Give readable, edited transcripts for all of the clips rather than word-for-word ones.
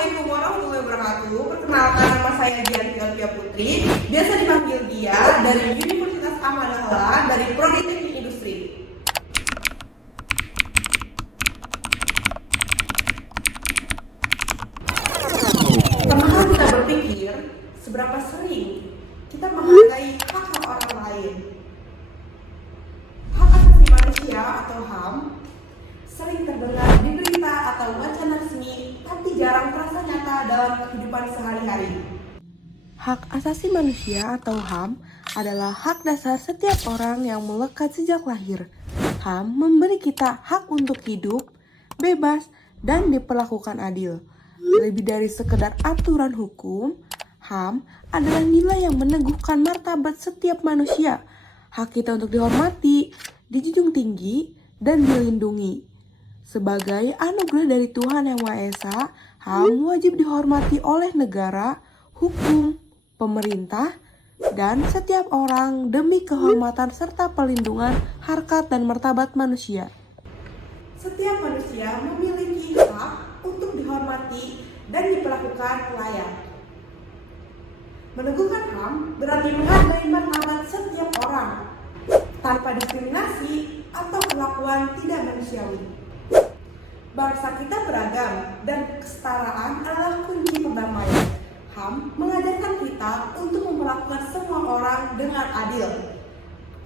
Assalamualaikum warahmatullahi wabarakatuh. Perkenalkan, nama saya Dianti Alfia Putri, biasa dipanggil Dia, dari Universitas Ahmad Dahlan dari Prodi Teknik Industri. Pernahkah kita berpikir seberapa sering kita menghargai hak-hak orang lain? Hak asasi manusia atau HAM sering terdengar di berita atau wacana resmi, tapi jarang terasa nyata dalam kehidupan sehari-hari. Hak asasi manusia atau HAM adalah hak dasar setiap orang yang melekat sejak lahir. HAM memberi kita hak untuk hidup, bebas, dan diperlakukan adil. Lebih dari sekedar aturan hukum, HAM adalah nilai yang meneguhkan martabat setiap manusia. Hak kita untuk dihormati, dijunjung tinggi, dan dilindungi. Sebagai anugerah dari Tuhan Yang Maha Esa, HAM wajib dihormati oleh negara, hukum, pemerintah, dan setiap orang demi kehormatan serta perlindungan harkat dan martabat manusia. Setiap manusia memiliki hak untuk dihormati dan diperlakukan layak. Meneguhkan HAM berarti menghargai martabat setiap orang tanpa diskriminasi atau perlakuan tidak manusiawi. Bangsa kita beragam dan kesetaraan adalah kunci perdamaian. HAM mengajarkan kita untuk memperlakukan semua orang dengan adil,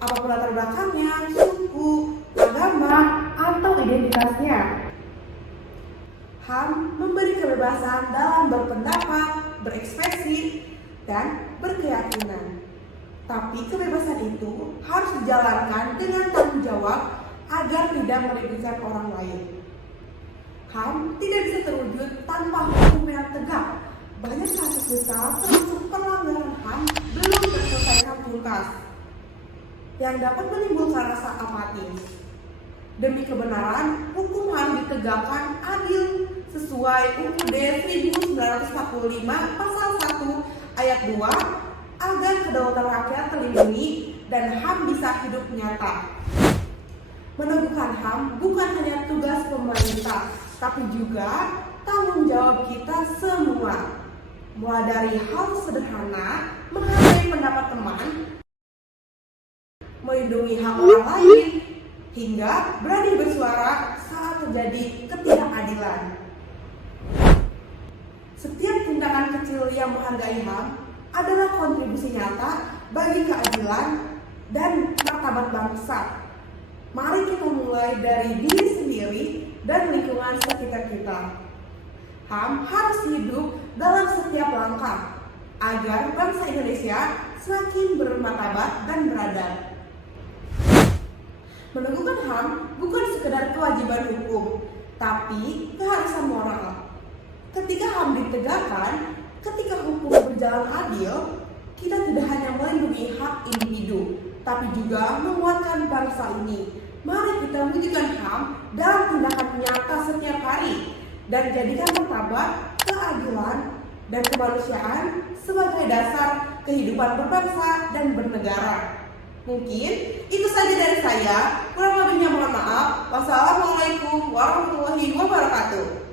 apapun latar belakangnya, suku, agama, atau identitasnya. HAM memberi kebebasan dalam berpendapat, berekspresi, dan berkeyakinan. Tapi kebebasan itu harus dijalankan dengan tanggung jawab agar tidak merugikan orang lain. HAM tidak bisa terwujud tanpa hukum yang tegak. Banyak kasus besar termasuk pelanggaran HAM belum terselesaikan tuntas yang dapat menimbulkan rasa apatis. Demi kebenaran, hukum harus ditegakkan adil sesuai UUD 1945 pasal 1 ayat 2 agar kedaulatan rakyat terlindungi dan HAM bisa hidup nyata. Meneguhkan HAM bukan hanya tugas pemerintah, tapi juga tanggung jawab kita semua. Mulai dari hal sederhana, menghargai pendapat teman, melindungi hak orang lain, hingga berani bersuara saat terjadi ketidakadilan. Setiap tindakan kecil yang menghargai HAM adalah kontribusi nyata bagi keadilan dan martabat bangsa. Mari kita mulai dari diri sendiri dan lingkungan sekitar kita. HAM harus hidup dalam setiap langkah agar bangsa Indonesia semakin bermartabat dan beradab. Meneguhkan HAM bukan sekedar kewajiban hukum, tapi keharusan moral. Ketika HAM ditegakkan, ketika hukum berjalan adil, kita tidak hanya melindungi hak individu, tapi juga menguatkan bangsa ini. Mari kita wujudkan HAM dalam tindakan nyata setiap hari dan jadikan martabat, keadilan, dan kemanusiaan sebagai dasar kehidupan berbangsa dan bernegara. Mungkin itu saja dari saya. Kurang lebihnya mohon maaf. Wassalamualaikum warahmatullahi wabarakatuh.